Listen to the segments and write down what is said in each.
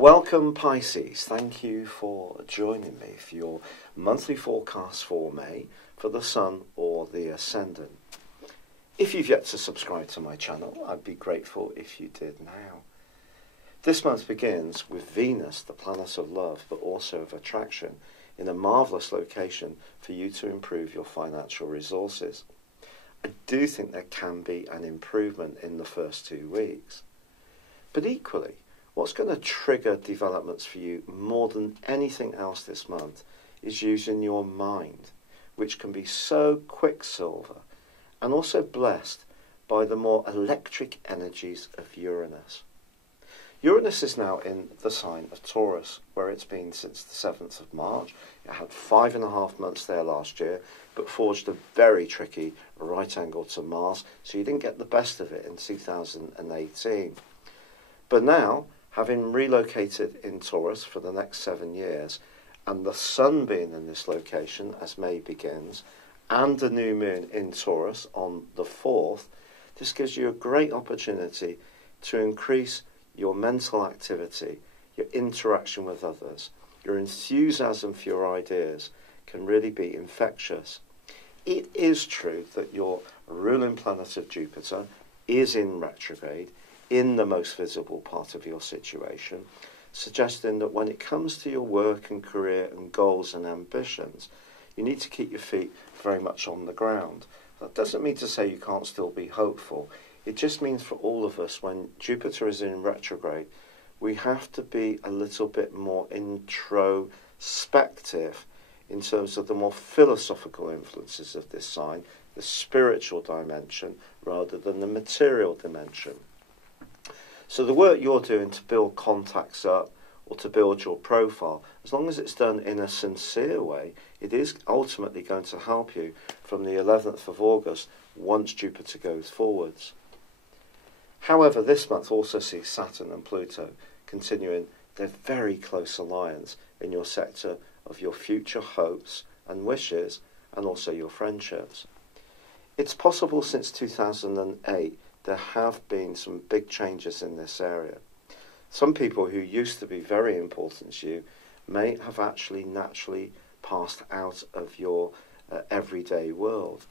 Welcome Pisces, thank you for joining me for your monthly forecast for May for the Sun or the Ascendant. If you've yet to subscribe to my channel, I'd be grateful if you did now. This month begins with Venus, the planet of love but also of attraction, in a marvellous location for you to improve your financial resources. I do think there can be an improvement in the first 2 weeks. But equally, what's going to trigger developments for you more than anything else this month is using your mind, which can be so quicksilver and also blessed by the more electric energies of Uranus. Uranus is now in the sign of Taurus, where it's been since the 7th of March. It had 5.5 months there last year, but forged a very tricky right angle to Mars, so you didn't get the best of it in 2018. But now, having relocated in Taurus for the next 7 years, and the Sun being in this location as May begins, and a new moon in Taurus on the 4th, this gives you a great opportunity to increase your mental activity, your interaction with others, your enthusiasm for your ideas can really be infectious. It is true that your ruling planet of Jupiter is in retrograde in the most visible part of your situation, suggesting that when it comes to your work and career and goals and ambitions, you need to keep your feet very much on the ground. That doesn't mean to say you can't still be hopeful. It just means for all of us, when Jupiter is in retrograde, we have to be a little bit more introspective in terms of the more philosophical influences of this sign, the spiritual dimension, rather than the material dimension. So the work you're doing to build contacts up or to build your profile, as long as it's done in a sincere way, it is ultimately going to help you from the 11th of August once Jupiter goes forwards. However, this month also sees Saturn and Pluto continuing their very close alliance in your sector of your future hopes and wishes and also your friendships. It's possible since 2008 there have been some big changes in this area. Some people who used to be very important to you may have actually naturally passed out of your everyday world.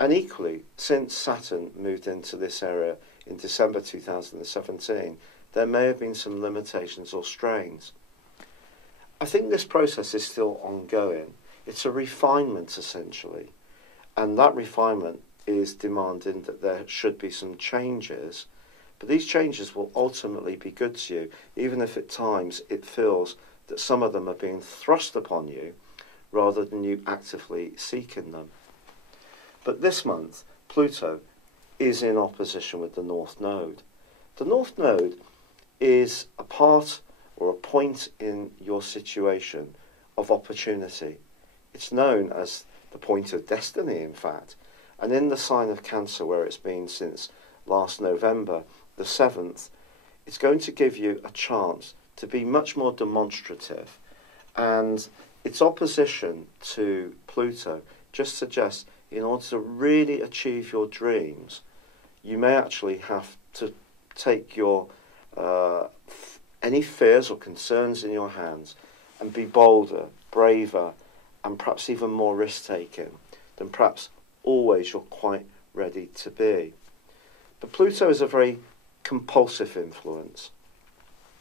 And equally, since Saturn moved into this area in December 2017, there may have been some limitations or strains. I think this process is still ongoing. It's a refinement, essentially. And that refinement is demanding that there should be some changes. But these changes will ultimately be good to you, even if at times it feels that some of them are being thrust upon you rather than you actively seeking them. But this month, Pluto is in opposition with the North Node. The North Node is a part or a point in your situation of opportunity. It's known as the point of destiny, in fact. And in the sign of Cancer, where it's been since last November, the 7th, it's going to give you a chance to be much more demonstrative. And its opposition to Pluto just suggests in order to really achieve your dreams, you may actually have to take your any fears or concerns in your hands and be bolder, braver, and perhaps even more risk-taking than perhaps always you're quite ready to be. But Pluto is a very compulsive influence,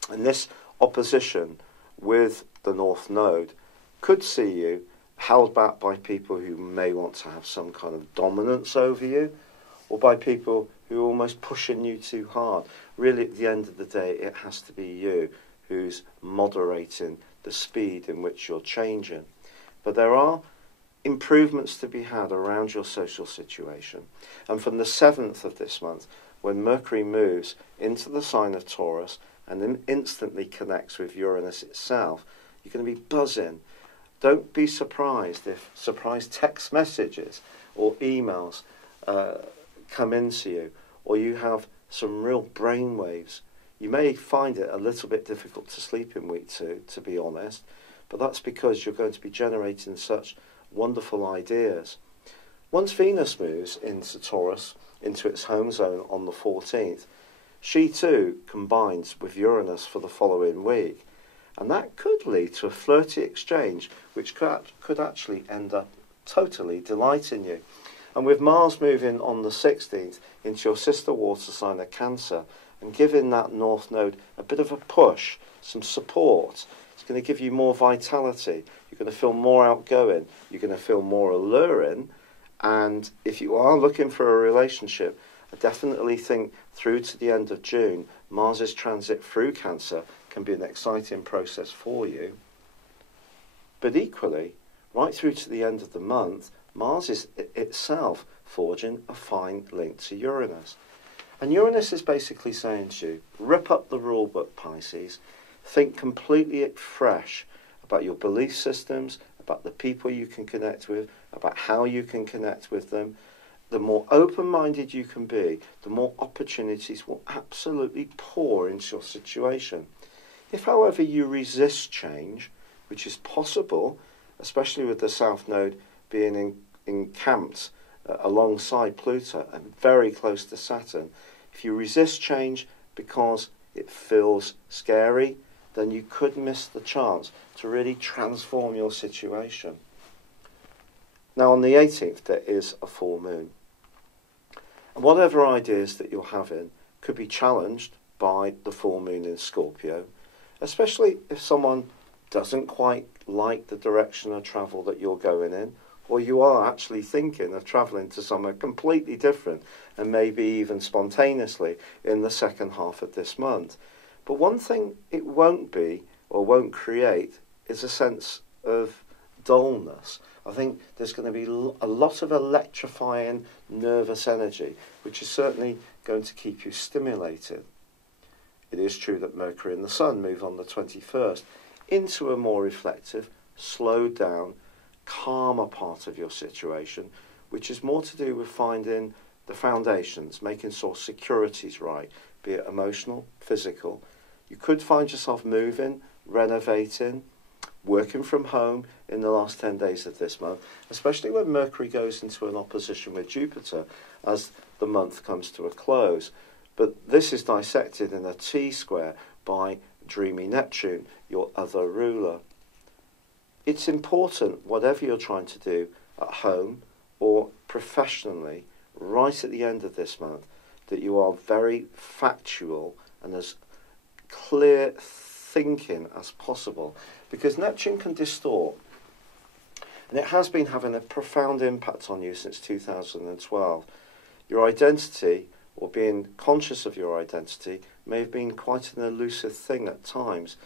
and this opposition with the North Node could see you held back by people who may want to have some kind of dominance over you, or by people who are almost pushing you too hard. Really, at the end of the day, it has to be you who's moderating the speed in which you're changing. But there are improvements to be had around your social situation. And from the 7th of this month, when Mercury moves into the sign of Taurus and then instantly connects with Uranus itself, you're going to be buzzing. Don't be surprised if surprise text messages or emails come into you, or you have some real brain waves. You may find it a little bit difficult to sleep in week 2, to be honest, but that's because you're going to be generating such wonderful ideas. Once Venus moves into Taurus, into its home zone on the 14th, she too combines with Uranus for the following week. And that could lead to a flirty exchange, which could actually end up totally delighting you. And with Mars moving on the 16th into your sister water sign of Cancer and giving that North Node a bit of a push, some support, it's going to give you more vitality. You're going to feel more outgoing. You're going to feel more alluring. And if you are looking for a relationship, I definitely think through to the end of June, Mars's transit through Cancer can be an exciting process for you. But equally, right through to the end of the month, Mars is itself forging a fine link to Uranus. And Uranus is basically saying to you, rip up the rule book, Pisces. Think completely fresh about your belief systems, about the people you can connect with, about how you can connect with them. The more open-minded you can be, the more opportunities will absolutely pour into your situation. If, however, you resist change, which is possible, especially with the South Node being encamped alongside Pluto and very close to Saturn, if you resist change because it feels scary, then you could miss the chance to really transform your situation. Now, on the 18th, there is a full moon. And whatever ideas that you're having could be challenged by the full moon in Scorpio, especially if someone doesn't quite like the direction of travel that you're going in, or you are actually thinking of travelling to somewhere completely different, and maybe even spontaneously in the second half of this month. But one thing it won't be, or won't create, is a sense of dullness. I think there's going to be a lot of electrifying nervous energy, which is certainly going to keep you stimulated. It is true that Mercury and the Sun move on the 21st into a more reflective, slowed down, calmer part of your situation, which is more to do with finding the foundations, making sure security's right, be it emotional, physical. You could find yourself moving, renovating, working from home in the last 10 days of this month, especially when Mercury goes into an opposition with Jupiter as the month comes to a close. But this is dissected in a T-square by dreamy Neptune, your other ruler. It's important, whatever you're trying to do at home or professionally, right at the end of this month, that you are very factual and as clear thinking as possible, because Neptune can distort, and it has been having a profound impact on you since 2012. Your identity, or being conscious of your identity, may have been quite an elusive thing at times,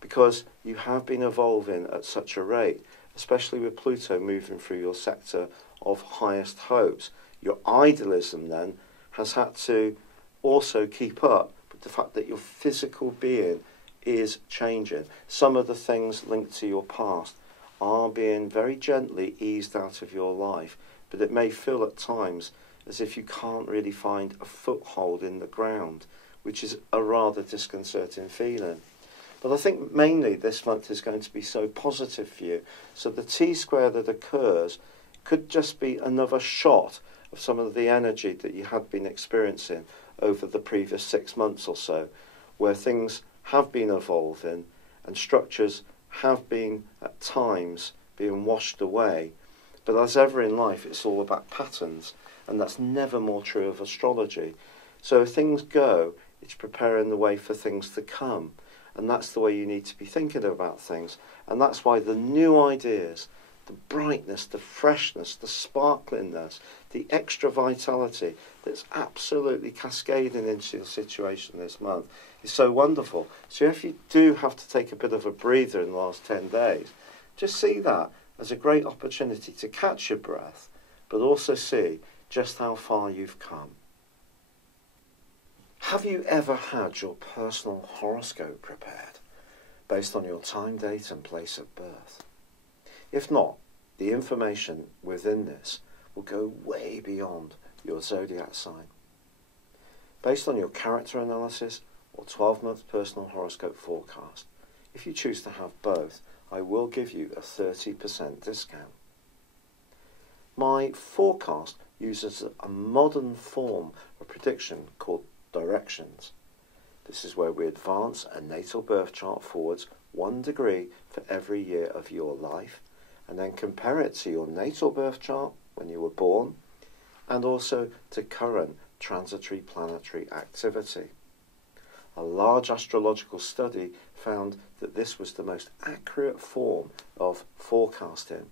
because you have been evolving at such a rate, especially with Pluto moving through your sector of highest hopes. Your idealism then has had to also keep up with the fact that your physical being is changing. Some of the things linked to your past are being very gently eased out of your life, but it may feel at times as if you can't really find a foothold in the ground, which is a rather disconcerting feeling. But I think mainly this month is going to be so positive for you. So the T-square that occurs could just be another shot of some of the energy that you had been experiencing over the previous 6 months or so, where things have been evolving and structures have been at times being washed away. But as ever in life, it's all about patterns, and that's never more true of astrology. So if things go, it's preparing the way for things to come. And that's the way you need to be thinking about things. And that's why the new ideas, the brightness, the freshness, the sparkliness, the extra vitality that's absolutely cascading into your situation this month is so wonderful. So if you do have to take a bit of a breather in the last 10 days, just see that as a great opportunity to catch your breath, but also see just how far you've come. Have you ever had your personal horoscope prepared based on your time, date and place of birth? If not, the information within this will go way beyond your zodiac sign. Based on your character analysis or 12-month personal horoscope forecast, if you choose to have both, I will give you a 30% discount. My forecast uses a modern form of prediction called directions. This is where we advance a natal birth chart forwards 1 degree for every year of your life, and then compare it to your natal birth chart when you were born, and also to current transitory planetary activity. A large astrological study found that this was the most accurate form of forecasting.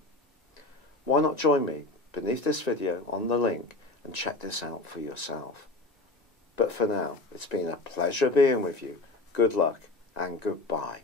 Why not join me beneath this video on the link and check this out for yourself? But for now, it's been a pleasure being with you. Good luck and goodbye.